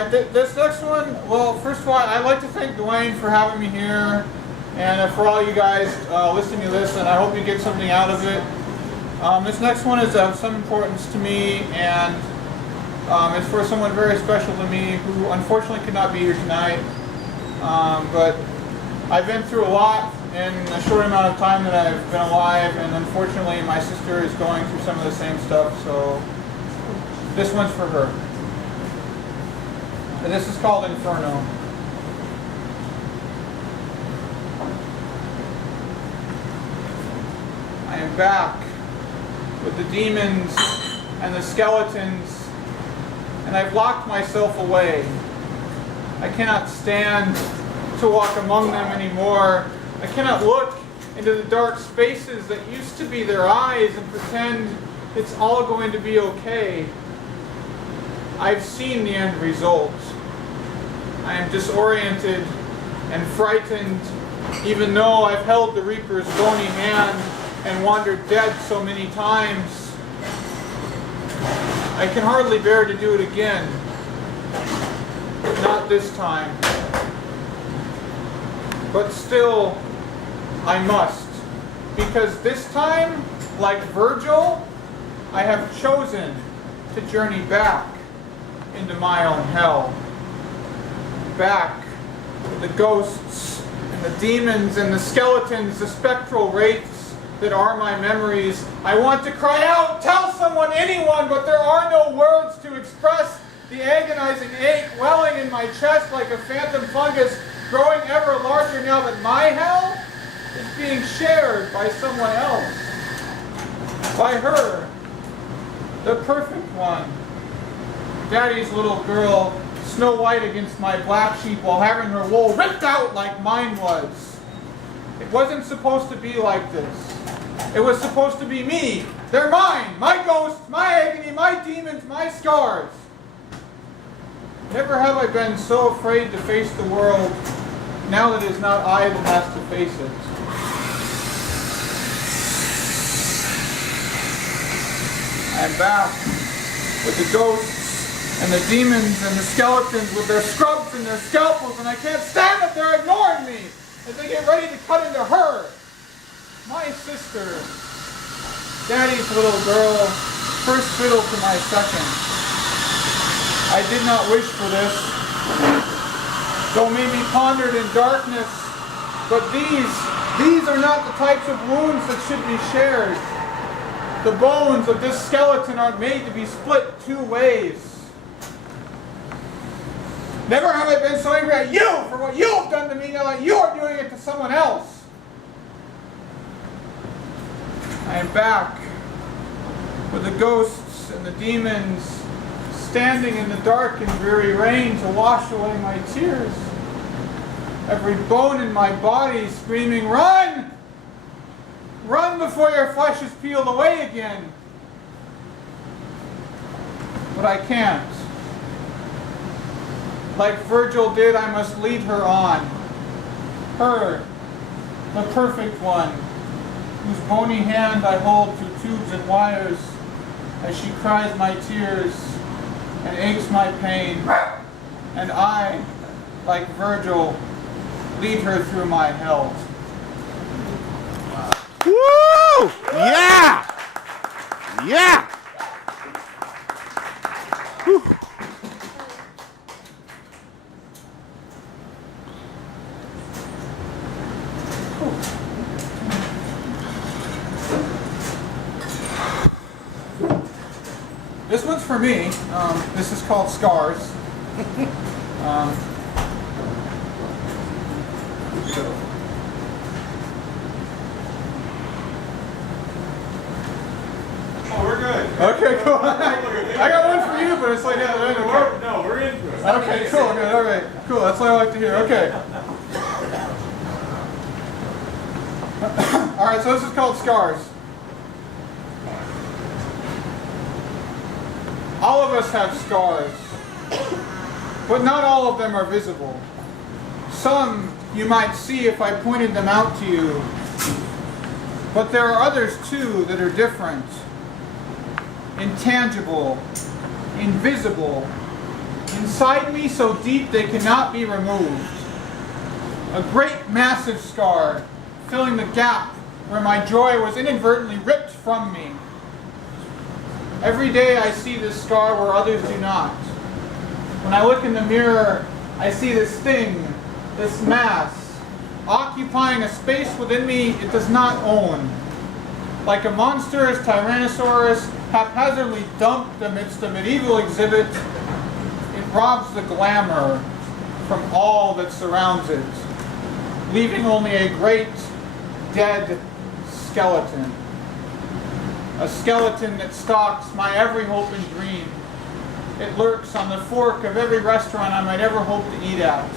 Alright, this next one, well, first of all, I'd like to thank Dwayne for having me here, and for all you guys listening to this, and I hope you get something out of it. This next one is of some importance to me, and it's for someone very special to me who unfortunately could not be here tonight. But I've been through a lot in a short amount of time that I've been alive, and unfortunately my sister is going through some of the same stuff, so this one's for her. And this is called Inferno. I am back with the demons and the skeletons, and I've locked myself away. I cannot stand to walk among them anymore. I cannot look into the dark spaces that used to be their eyes and pretend it's all going to be okay. I've seen the end result. I am disoriented and frightened, even though I've held the Reaper's bony hand and wandered dead so many times. I can hardly bear to do it again. Not this time. But still, I must. Because this time, like Virgil, I have chosen to journey back into my own hell. Back to the ghosts and the demons and the skeletons, the spectral wraiths that are my memories. I want to cry out, tell someone, anyone, but there are no words to express the agonizing ache welling in my chest like a phantom fungus, growing ever larger now that my hell is being shared by someone else. By her, the perfect one. Daddy's little girl, Snow White against my black sheep while having her wool ripped out like mine was. It wasn't supposed to be like this. It was supposed to be me. They're mine. My ghosts, my agony, my demons, my scars. Never have I been so afraid to face the world now that it is not I that has to face it. I am back with the ghosts and the demons and the skeletons with their scrubs and their scalpels, and I can't stand that they're ignoring me as they get ready to cut into her. My sister, Daddy's little girl, first fiddle to my second. I did not wish for this, though maybe pondered in darkness, but these are not the types of wounds that should be shared. The bones of this skeleton aren't made to be split two ways. Never have I been so angry at you for what you have done to me now that you are doing it to someone else. I am back with the ghosts and the demons, standing in the dark and dreary rain to wash away my tears. Every bone in my body screaming, run! Run before your flesh is peeled away again. But I can't. Like Virgil did, I must lead her on. Her, the perfect one, whose bony hand I hold through tubes and wires as she cries my tears and aches my pain. And I, like Virgil, lead her through my hell. Woo! Yeah! Yeah! Whew. This one's for me. This is called Scars. Oh, we're good. Okay, cool. I got one for you, but it's like at the end. Okay. No, we're into it. Okay, cool. Good. All right. Cool. That's what I like to hear. Okay. All right. So this is called Scars. All of us have scars, but not all of them are visible. Some you might see if I pointed them out to you, but there are others too that are different, intangible, invisible, inside me so deep they cannot be removed. A great massive scar filling the gap where my joy was inadvertently ripped from me. Every day I see this scar where others do not. When I look in the mirror, I see this thing, this mass, occupying a space within me it does not own. Like a monstrous Tyrannosaurus haphazardly dumped amidst a medieval exhibit, it robs the glamour from all that surrounds it, leaving only a great, dead skeleton. A skeleton that stalks my every hope and dream. It lurks on the fork of every restaurant I might ever hope to eat at.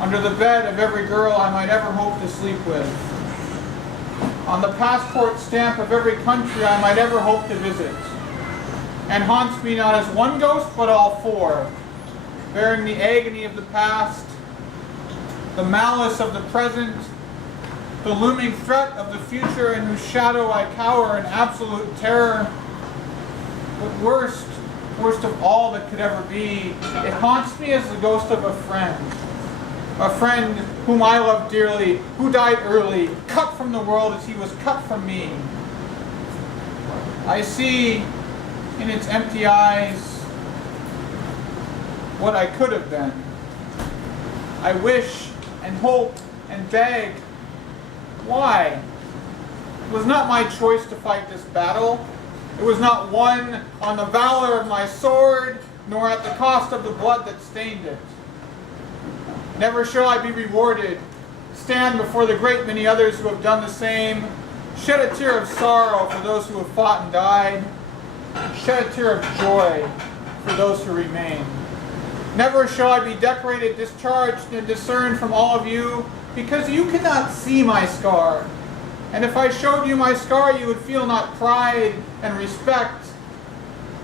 Under the bed of every girl I might ever hope to sleep with. On the passport stamp of every country I might ever hope to visit. And haunts me not as one ghost, but all four, bearing the agony of the past, the malice of the present, the looming threat of the future in whose shadow I cower in absolute terror. But worst of all that could ever be, it haunts me as the ghost of a friend whom I love dearly, who died early, cut from the world as he was cut from me. I see in its empty eyes what I could have been. I wish and hope and beg. Why? It was not my choice to fight this battle. It was not won on the valor of my sword, nor at the cost of the blood that stained it. Never shall I be rewarded, stand before the great many others who have done the same, shed a tear of sorrow for those who have fought and died, shed a tear of joy for those who remain. Never shall I be decorated, discharged, and discerned from all of you, because you cannot see my scar. And if I showed you my scar, you would feel not pride and respect,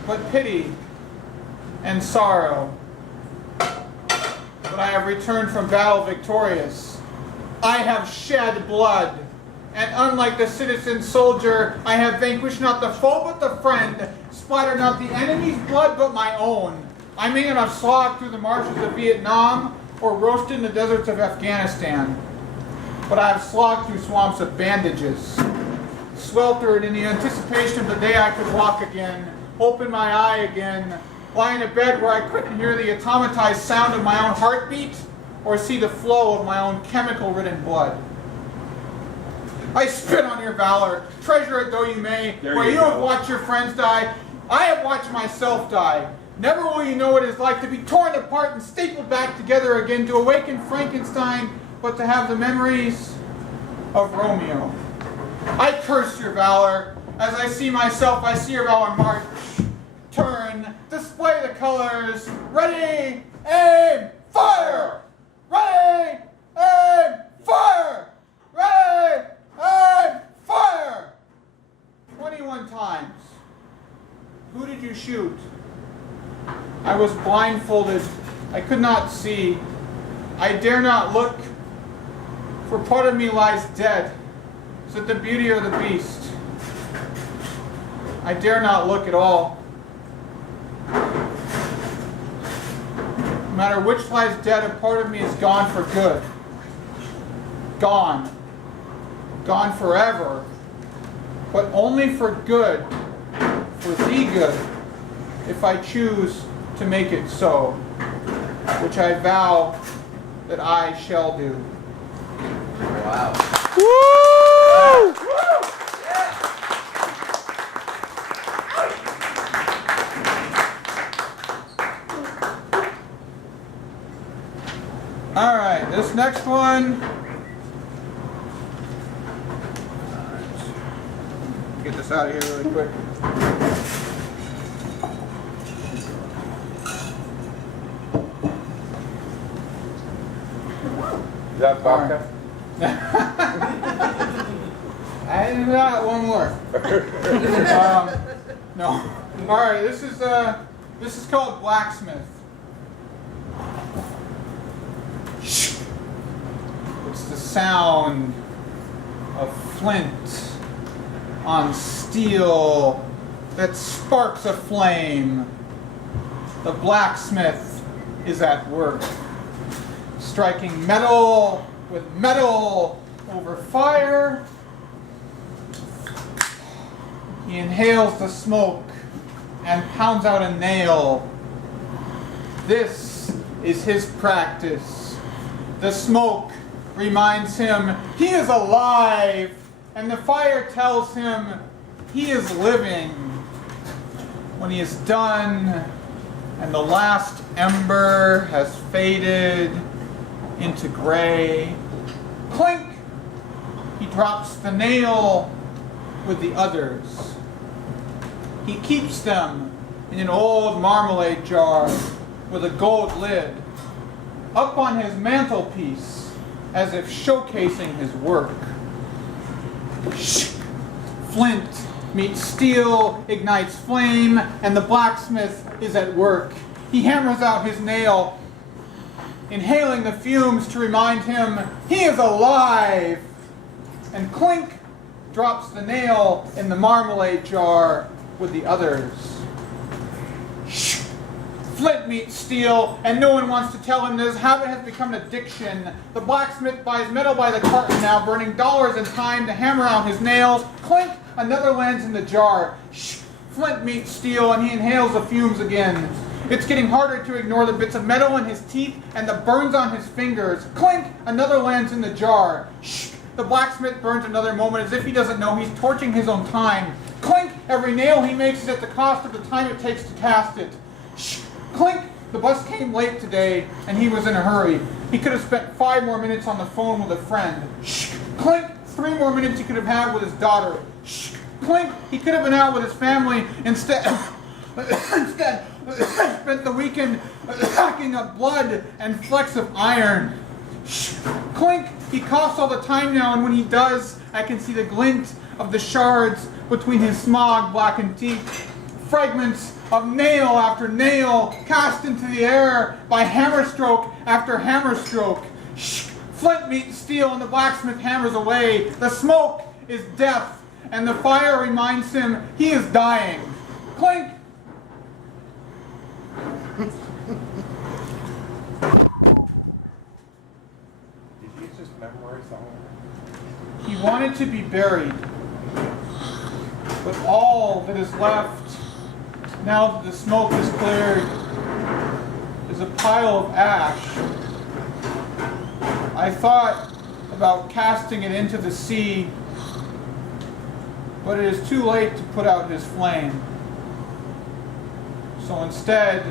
but pity and sorrow. But I have returned from battle victorious. I have shed blood, and unlike the citizen soldier, I have vanquished not the foe but the friend, splattered not the enemy's blood but my own. I may not have slogged through the marshes of Vietnam or roasted in the deserts of Afghanistan, but I have slogged through swamps of bandages, sweltered in the anticipation of the day I could walk again, open my eye again, lie in a bed where I couldn't hear the automatized sound of my own heartbeat or see the flow of my own chemical-ridden blood. I spit on your valor, treasure it though you may, where you have watched your friends die, I have watched myself die. Never will you know what it is like to be torn apart and stapled back together again, to awaken Frankenstein, but to have the memories of Romeo. I curse your valor. As I see myself, I see your valor march, turn, display the colors. Ready, aim, fire! Ready, aim, fire! Ready, aim, fire! 21 times. Who did you shoot? I was blindfolded. I could not see. I dare not look, for part of me lies dead. Is it the beauty or the beast? I dare not look at all. No matter which lies dead, a part of me is gone for good. Gone. Gone forever. But only for good. For the good. If I choose to make it so. Which I vow that I shall do. Wow. Woo! All right, this next one. Get this out of here really quick. Is that vodka? I got one more. No. All right. This is called Blacksmith. It's the sound of flint on steel that sparks a flame. The blacksmith is at work, striking metal with metal over fire. He inhales the smoke and pounds out a nail. This is his practice. The smoke reminds him he is alive, and the fire tells him he is living. When he is done, and the last ember has faded into gray, clink, he drops the nail with the others. He keeps them in an old marmalade jar with a gold lid up on his mantelpiece as if showcasing his work. Flint meets steel, ignites flame, and the blacksmith is at work. He hammers out his nail, inhaling the fumes to remind him he is alive. And clink, drops the nail in the marmalade jar with the others. Flint meets steel, and no one wants to tell him that his habit has become an addiction. The blacksmith buys metal by the carton now, burning dollars and time to hammer out his nails. Clink, another lands in the jar. Flint meets steel, and he inhales the fumes again. It's getting harder to ignore the bits of metal in his teeth and the burns on his fingers. Clink, another lands in the jar. The blacksmith burns another moment as if he doesn't know he's torching his own time. Clink, every nail he makes is at the cost of the time it takes to cast it. Clink, the bus came late today and he was in a hurry. He could have spent 5 more minutes on the phone with a friend. Clink, 3 more minutes he could have had with his daughter. Clink, he could have been out with his family instead spent the weekend hacking up blood and flecks of iron. Clink, he coughs all the time now, and when he does, I can see the glint of the shards between his smog-blackened teeth. Fragments of nail after nail cast into the air by hammer stroke after hammer stroke. Flint meets steel, and the blacksmith hammers away. The smoke is death, and the fire reminds him he is dying. Clink! Did you just memorize all of He wanted to be buried, but all that is left, now that the smoke is cleared, is a pile of ash. I thought about casting it into the sea, but it is too late to put out his flame. So instead,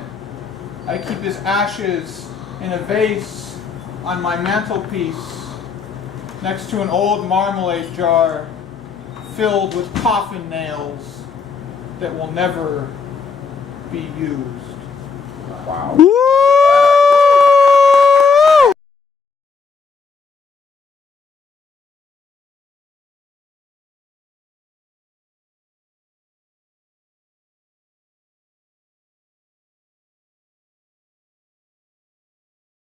I keep his ashes in a vase on my mantelpiece next to an old marmalade jar filled with coffin nails that will never be used. Wow. Woo!